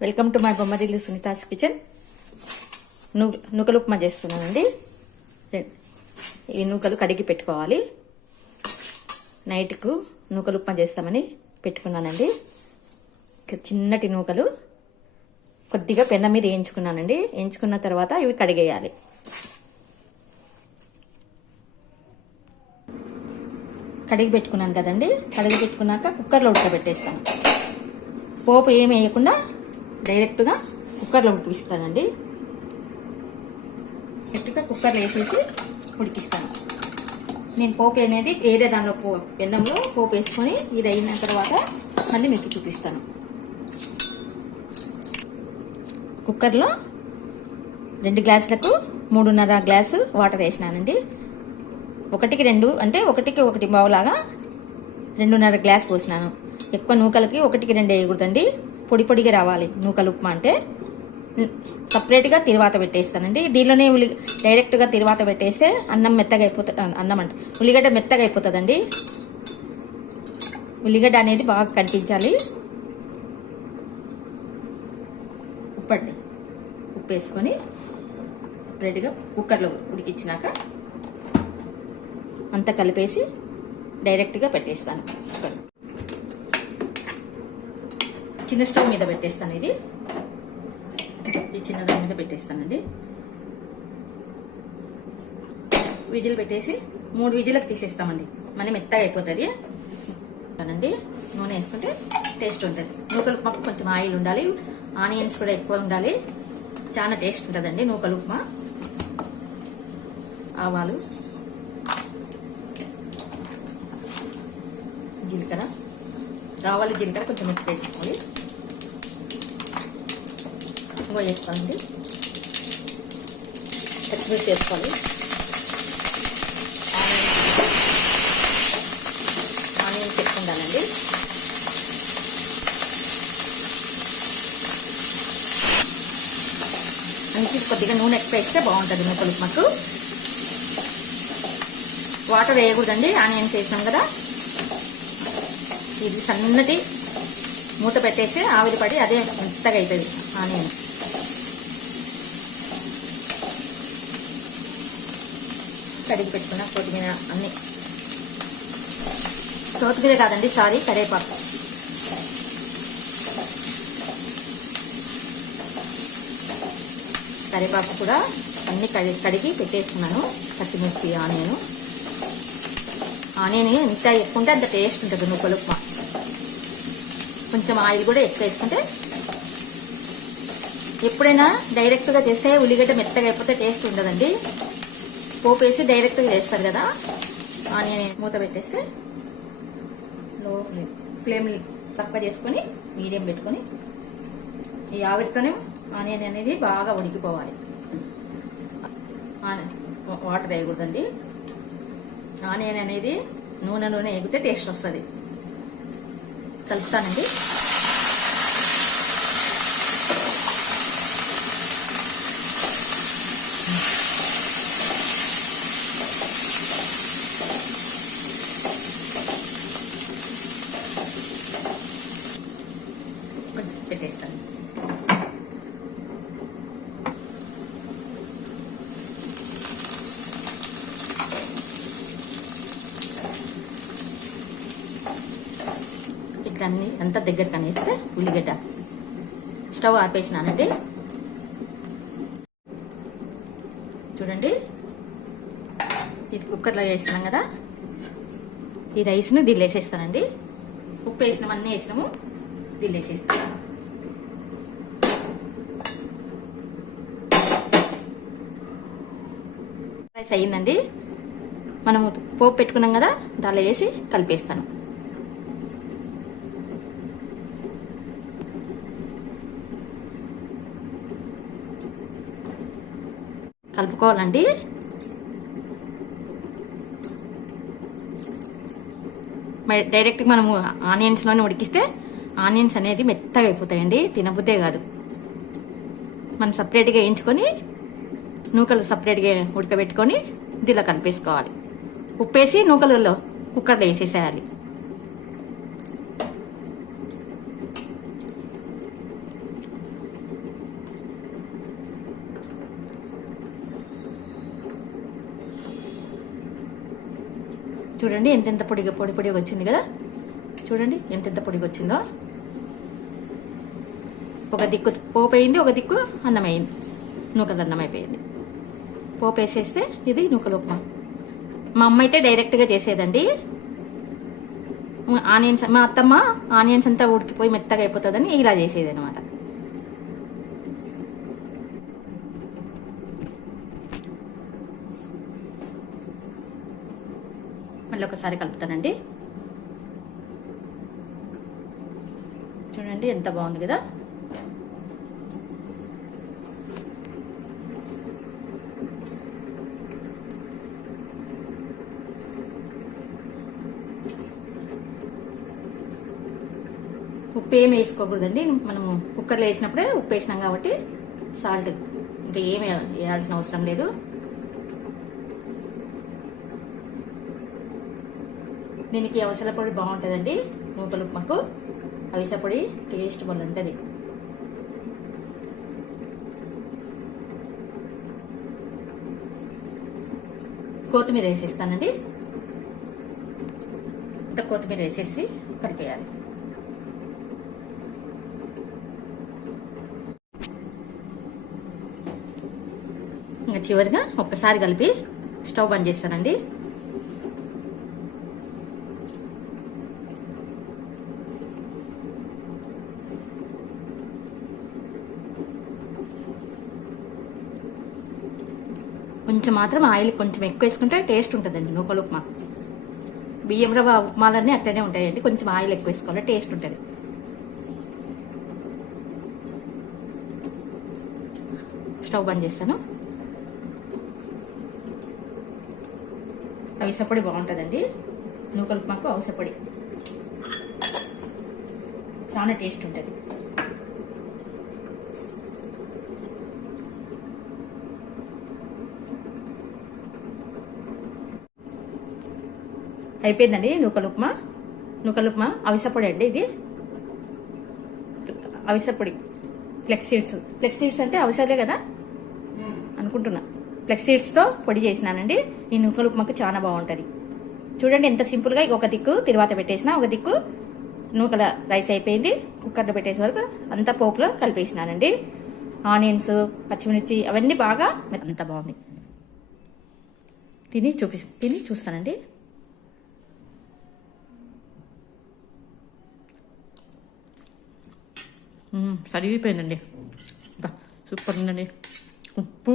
Welcome to my Bommarillu Sunita's kitchen. నూకలు ఉప్మా చేస్తున్నానండి. ఈ నూకలు కడిగి పెట్టుకోవాలి. నైట్కు నూకలు ఉప్మా చేస్తామని పెట్టుకున్నానండి. చిన్నటి నూకలు కొద్దిగా పెన్న మీద వేయించుకున్నానండి. వేయించుకున్న తర్వాత ఇవి కడిగేయాలి. కడిగి పెట్టుకున్నాను కదండి. కడిగి పెట్టుకున్నాక కుక్కర్లో ఉడకబెట్టేస్తాను. పోపు ఏమి వేయకుండా డైరెక్ట్గా కుక్కర్లో ఉడికిస్తానండి. డైరెక్ట్గా కుక్కర్లో వేసేసి ఉడికిస్తాను. నేను పోపు అనేది వేరే దానిలో పెన్నంలో పోపు వేసుకొని ఇది అయిన తర్వాత మళ్ళీ మీకు చూపిస్తాను. కుక్కర్లో 2 గ్లాసులకు 3.5 గ్లాసు వాటర్ వేసినానండి. 1కి 2 అంటే 1కి 1 బావులాగా 2.5 గ్లాస్ పోసినాను. ఎక్కువ నూకలకి 1కి 2 వేయకూడదండి. పొడి పొడిగా రావాలి నూకలు ఉప్మా అంటే. సపరేట్గా తిరువాత పెట్టేస్తానండి. దీనిలోనే డైరెక్ట్గా తిరువాత పెట్టేస్తే అన్నం మెత్తగా అయిపోతుంది. అన్నం అంటే ఉల్లిగడ్డ మెత్తగా అయిపోతుందండి. ఉల్లిగడ్డ అనేది బాగా కనిపించాలి. ఉప్పు వేసుకొని సపరేట్గా కుక్కర్లో ఉడికించినాక అంతా కలిపేసి డైరెక్ట్గా పెట్టేస్తాను. చిన్న స్టవ్ మీద పెట్టేస్తాను. ఇది చిన్న దాని మీద పెట్టేస్తానండి. విజిల్ పెట్టేసి 3 విజిలకు తీసేస్తామండి. మళ్ళీ మెత్తగా అయిపోతుంది అనండి. నూనె వేసుకుంటే టేస్ట్ ఉంటుంది. నూకలు ఉప్మాకు కొంచెం ఆయిల్ ఉండాలి, ఆనియన్స్ కూడా ఎక్కువ ఉండాలి. చాలా టేస్ట్ ఉంటుందండి నూకలు ఉప్మా. ఆవాలు, జీలకర్ర, ఆవాలు జీలకర్ర కొంచెం ఎక్కువ వేసుకోవాలి. ఇంకో వేసుకోవాలండి. పచ్చిమిర్చి వేసుకోవాలి. ఆనియన్స్ ఎక్కువ ఉండాలండి. మంచి కొద్దిగా నూనె ఎక్కువ వేస్తే బాగుంటుంది నూకలు ఉప్మాకు. వాటర్ వేయకూడదండి. ఆనియన్స్ వేసినాం కదా. ఇది సన్నటి మూత పెట్టేసి ఆవిరి పడి అదే మెత్తగా అవుతుంది ఆనియన్. కడిగి పెట్టుకున్న కొత్తిమీర అన్ని, కొత్తిమీర కాదండి సారీ కరివేపాకు. కరివేపాకు కూడా అన్ని కడిగి పెట్టేసుకున్నాను. పచ్చిమిర్చి, ఆనియన్ ఎంత ఎక్కువ ఉంటే అంత టేస్ట్ ఉంటుంది నూకలు ఉప్మా. కొంచెం ఆయిల్ కూడా ఎక్కువ వేసుకుంటే, ఎప్పుడైనా డైరెక్ట్గా చేస్తే ఉల్లిగడ్డ మెత్తగా అయిపోతే టేస్ట్ ఉండదండి. పోపు వేసి డైరెక్ట్గా వేస్తారు కదా. ఆనియన్ మూత పెట్టేస్తే లో ఫ్లేమ్ తక్కువ చేసుకొని మీడియం పెట్టుకొని ఈ ఆవిరితోనే ఆనియన్ అనేది బాగా ఉడికిపోవాలి. వాటర్ వేయకూడదండి. ఆనియన్ అనేది నూనెలోనే ఎగితే టేస్ట్ వస్తుంది. కలుపుతానండి. కొంచెం పెట్టేస్తాను. ఇట్లన్నీ అంతా దగ్గర కనేస్తే ఉల్లిగడ్డ స్టవ్ ఆపేసినానండి. చూడండి, ఇది కుక్కర్లో వేసినాం కదా. ఈ రైస్ను దీనిలో వేసేస్తానండి. ఉప్పు వేసినాం, అన్నీ వేసినాము, దీనిలో వేసేస్తాను. రైస్ అయ్యిందండి. మనము పోపు పెట్టుకున్నాం కదా, దానిలో వేసి కలిపేస్తాను. కలుపుకోవాలండి. డైరెక్ట్గా మనము ఆనియన్స్లోనే ఉడికిస్తే ఆనియన్స్ అనేది మెత్తగా అయిపోతాయండి. తినబుద్దే కాదు. మనం సపరేట్గా వేయించుకొని నూకలు సపరేట్గా ఉడకబెట్టుకొని దీనిలో కలిపేసుకోవాలి. ఉప్పేసి నూకలలో కుక్కర్లో వేసేసేయాలి. చూడండి ఎంతెంత పొడిగా పొడిగా వచ్చింది కదా. చూడండి ఎంతెంత పొడిగా వచ్చిందో. ఒక దిక్కు పోపు అయింది, ఒక దిక్కు అన్నం అయింది, నూకల అన్నం అయిపోయింది. పోపు వేసేస్తే ఇది నూకల ఉప్మా. మా అమ్మ అయితే డైరెక్ట్గా చేసేదండి. ఆనియన్స్ మా అత్తమ్మ ఆనియన్స్ అంతా ఉడికిపోయి మెత్తగా అయిపోతుందని ఇలా చేసేది అనమాట. మళ్ళీ ఒకసారి కలుపుతానండి. చూడండి ఎంత బాగుంది కదా. ఉప్పు ఏమి వేసుకోకూడదండి. మనము కుక్కర్లో వేసినప్పుడే ఉప్పు వేసినాం కాబట్టి సాల్ట్ ఇంకా ఏమి వేయాల్సిన అవసరం లేదు. దీనికి అవిసెల పొడి బాగుంటుందండి. నూకల ఉప్మాకు అవిసె పొడి టేస్ట్ బాగుంటుంది. కొత్తిమీర వేసేస్తానండి. ఇంత కొత్తిమీర వేసేసి కలిపేయాలి. ఇంకా చివరిగా ఒక్కసారి కలిపి స్టవ్ బంద్ చేస్తానండి. కొంచెం మాత్రం ఆయిల్ కొంచెం ఎక్కువ వేసుకుంటే టేస్ట్ ఉంటుందండి నూకల ఉప్మా. బియ్యం రవ్వ ఉప్మాలన్నీ అట్లనే ఉంటాయండి. కొంచెం ఆయిల్ ఎక్కువ వేసుకోవాలి, టేస్ట్ ఉంటుంది. స్టవ్ బంద్ చేస్తాను. అవిసె పొడి బాగుంటుందండి. నూకల ఉప్మాకు అవిసె పొడి చాలా టేస్ట్ ఉంటుంది. అయిపోయిందండి నూకల ఉప్మా. నూకల ఉప్మా అవిసె పొడి అండి. ఇది అవిసె పొడి ఫ్లెక్స్ సీడ్స్ అంటే అవిసెలే కదా అనుకుంటున్నా. ఫ్లెక్స్ సీడ్స్తో పొడి చేసినానండి. ఈ నూకల ఉప్మాకు చాలా బాగుంటుంది. చూడండి ఎంత సింపుల్గా ఒక దిక్కు తిరువాత పెట్టేసిన, ఒక దిక్కు నూకల రైస్ అయిపోయింది. కుక్కర్లో పెట్టేసే వరకు అంతా పోపులో కలిపేసినానండి. ఆనియన్స్, పచ్చిమిర్చి అవన్నీ బాగా అంత బాగుంది. తిని చూస్తానండి. సరిగిపోయిందండి. సూపర్ ఉందండి. ఉప్పు